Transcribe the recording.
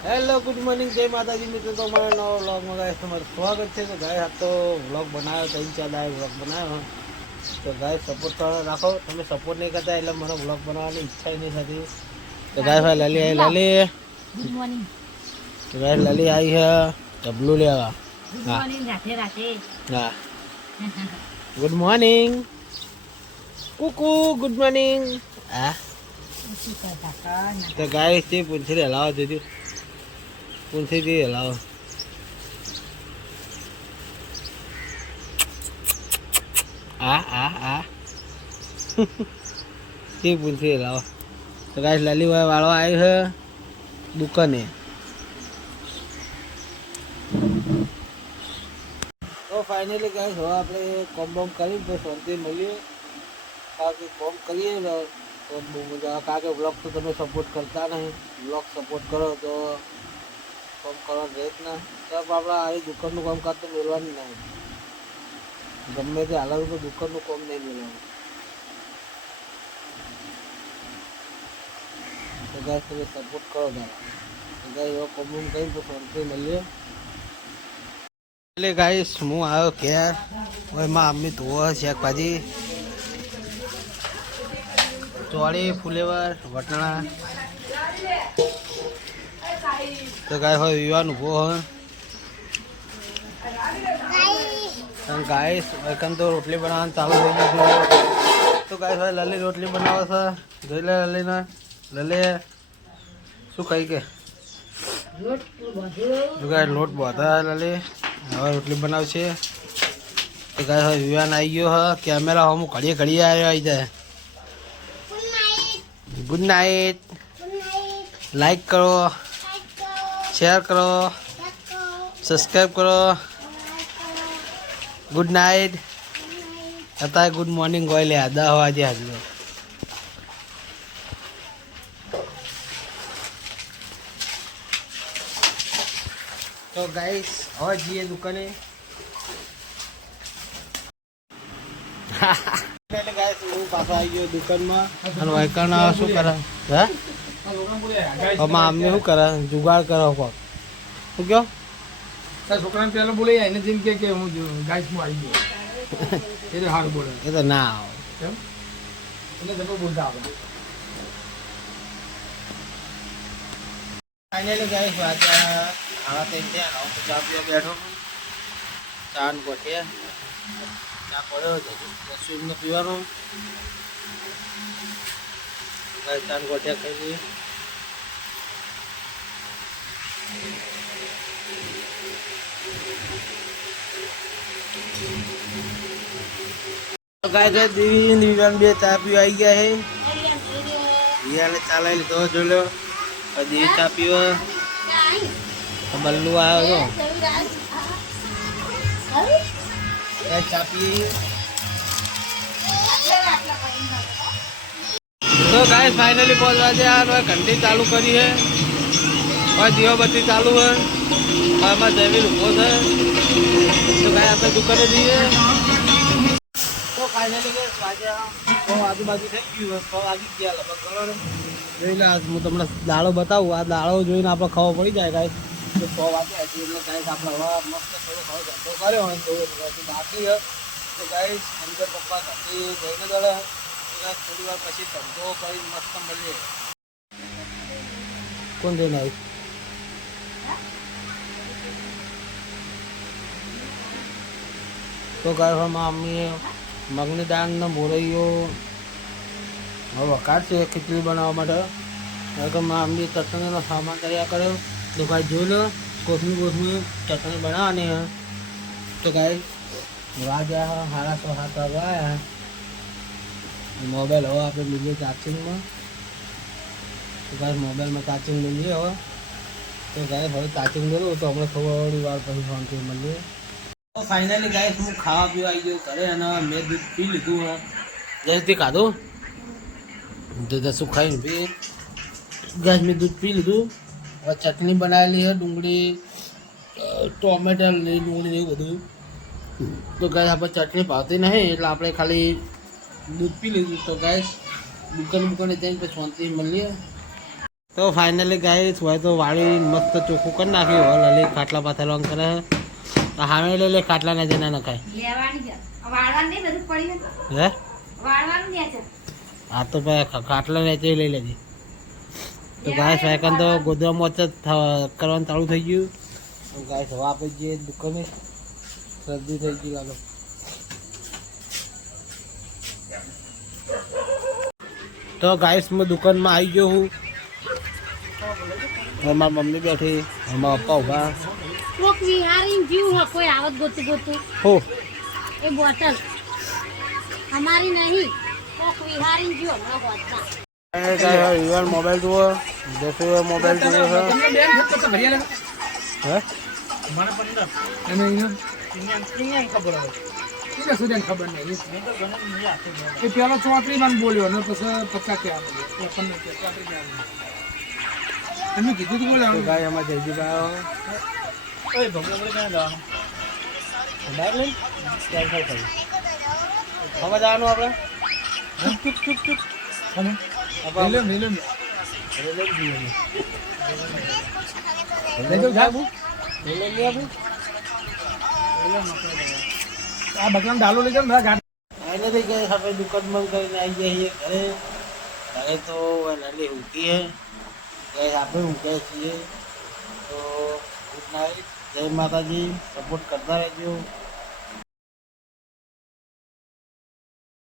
Hello good morning જય માતાજી મિત્રો, તો મારા નવો વ્લોગમાં ગાય તમારું સ્વાગત છે. તો ગાય આ તો વ્લોગ બનાવ્યો, 3-4 દાડે વ્લોગ બનાવ્યો. તો ગાય સપોર્ટ કરવા રાખો, તમે સપોર્ટ નહીં કરતા એટલે મને વ્લોગ બનાવવાની ઈચ્છા નહીં થતી. તો ગાય ભાઈ લલી આવી, લલી ગુડ મોર્નિંગ. તો ગાય લલી આવી છે ડબલું લેવા. Good morning. રાધે રાધે. હા good morning Kuku, good morning. હા શું કરતા કા? તો ગાય તે પૂંછડી હલાવો દીધી, પૂંછડી હલાવો. તે પૂંછડી હલાવો. તો ગાય લલીભાઈ વાળો આવ્યો છે દુકાને. તો ફાઇનલી ગાય હવે આપણે કોમ બોમ કરી તો શાંતિ મળીએ. કારણ કે કોમ કરીએ ને તો બહુ મજા આવે. કારણ કે બ્લોગ તો તમે સપોર્ટ કરતા નહીં. બ્લોગ સપોર્ટ કરો તો કામ કરવાનું રહે જ ના. તો આપણે આ દુકાનનું કામ કાજ તો મેળવાનું નહીં. ગમે તે હાલત તો દુકાનનું કામ નહીં મેળવાનું. તો ગાય તમે સપોર્ટ કરો તારા. તો ગાય એવો કામ બોમ કરીને તો શાંતિ મળીએ. એટલે ગાઈસ હું આવ્યો ઘેર. હવે માં મમ્મી ધોવો શાકભાજી, ચોળી, ફુલેવર, વટાણા. તો ગાય હોય વિવાન ઉભો હોય. ગાઈસ એકમ તો રોટલી બનાવવાનું ચાલુ થઈ ગયું. તો ગાય હોય લલી રોટલી બનાવે છે. જોઈ લે લલીને. લલી શું કહી કે લોટ બાંધા લલી હવે રોટલી બનાવશે. તો ગાય હવે વિવાન આવી ગયો હ. કેમેરા હું ઘડીએ ઘડીએ આવી જાય. Good night. લાઈક કરો, શેર કરો, સબસ્ક્રાઈબ કરો. Good night. અત્યારે ગુડ મોર્નિંગ હોય લે 10 વાગે હાજર. તો ગાઈસ હવે જઈએ દુકાને. એટલે ગાઈસ હું પાછો આવી ગયો દુકાનમાં. અને વાયકાના શું કરે હે મમ્મી શું કરે? જુગાડ કરો કોક. શું કહો? છોકરાને પેલો બોલે એને જેમ કે હું ગાઈસમાં આવી ગયો એટલે સારું બોલે. એ તો ના આવે એમ એટલે તમે બોલતા આવે. ફાઇનલી ગાઈસ વાગ્યા 3:30 હું ચા પીવા બેઠો. ચા ને ગોઠિયા ચા પડ્યો હતો કશું ને પીવાનું. ગાઈસ ચા ને ગોઠિયા ખાઈ લઈએ. ગાય દિવ્યાન બે ચા પીવા આવી ગયા છે. દિવ્યાને ચા લઈ લીધો જોઈ લો. દિવ્ય ચા પીવા. બલ્લુ આવ્યો તો ચા પી. તો ગાય ફાઇનલી પહોંચવા દે. ઘંટી ચાલુ કરી છે. હવે દીવાબત્તી ચાલુ છે. એમાં જમીન ઉભો છે. તો ગાય આપણે દુકાને જઈએ. તો ફાઇનલી ગઈ વાગ્યા 6 આજુબાજુ થઈ ગયું. 6 વાગી ગયા લગભગ. ગણો જોઈને આજ હું તમને દાળો બતાવું. આ દાળો જોઈને આપણે ખબર પડી જાય ગાય તો 6 વાગ્યા હતી. એટલે ગાય આપણે હવે મસ્ત થોડો ખાવ ધંધો કર્યો હોય તો બાકી છે. તો ગાય અંદર પપ્પા ઘંટી જઈને દળે. થોડી વાર પછી ધંધો કરી મસ્ત મળીએ. કોણ જઈને આવી? તો ગાય મમ્મીએ મગની દાળનો બોરૈયો હવે વઘારશે ખીચડી બનાવવા માટે. હવે મમ્મી ચટણીનો સામાન તૈયાર કર્યો. તો ગાય જોઈ લો કોથમીર ચટણી બનાવવાની હે. તો ગાય વાગ્યા 6:30 7 વાગ્યા. મોબાઈલ હવે આપણે લીધે ચાર્જિંગમાં. તો ગાય મોબાઈલમાં ચાર્જિંગ લઈએ હવે. તો ગાય હવે ચાર્જિંગ લેવું તો આપણે થોડી વાર પછી શાંતિ મળીએ. તો ફાઇનલી ગાય હું ખાવા પીવા આવી ગયો ઘરે. અને મેં દૂધ પી લીધું. જયથી ખાધું દૂધ શું ખાઈને પી ગેસ મેં દૂધ પી લીધું. હવે ચટણી બનાવેલી છે ડુંગળી ટોમેટા ડુંગળી એવું બધું. તો ગાય આપણે ચટણી ભાવતી નહીં એટલે આપણે ખાલી દૂધ પી લીધું. તો ગાય દુકાને જઈને પછી શાંતિ મળીએ. તો ફાઇનલી ગાઈસ હોય તો વાળી મસ્ત ચોખ્ખું કરી નાખ્યું હવે લલી ખાટલા પાથરવાનું કરે તો હામે લઈ લે ખાટલા ને જના નખાય લેવાની છે વાળવાનું નહીં બધું પડી હે વાળવાનું નહીં છે આ તો ભાઈ ખાટલા ને લઈ લેજે તો ગાઈસ વાયકન તો ગોદરામાં જ કરવાનું ચાલુ થઈ ગયું તો ગાઈસ હવે આપણે જઈએ દુકાને શરદી થઈ ગઈ લાગે તો ગાઈસ હું દુકાનમાં આવી ગયો હું મારી મમ્મી બેઠી મારા પપ્પા ઉભા કોક વિહારીને જીવ હો કોઈ આવત ગોતું ગોતું હો એ બોટલ અમારી નહીં કોક વિહારીને જીવ હમણાં ગોતતા મોબાઈલ જુઓ દેશો મોબાઈલ જુઓ છે તમને બેન ફક્ત તો ભર્યા લાગે હે મને 15 અને એને ખબર આવે એને સુધીને ખબર નહીં એ પેલો 34 માં બોલ્યો ને પછી 50 કે આપે 15 કે 34 કે આપે એમને કીધું તું બોલે તો ગાય અમારે જયજીભાઈ ઓય ભગવાન ક્યાં જવાનું બાઈક લઈ ચાલ ચાલ કરી હવે જવાનું આપણે ચૂપ ચૂપ ચૂપ ચૂપ અને લઈ લો આ બકરામ ડાલો લઈ જાવ ને ગાડી આઈને થઈ ગઈ આપણે દુકાન બંધ કરીને આવી જઈએ ઘરે ઘરે તો નાની ઊંઘી હે ગઈ આપણે ઊંઘે છીએ તો ગુડ નાઇટ જય માતાજી સપોર્ટ કરતા રહેજો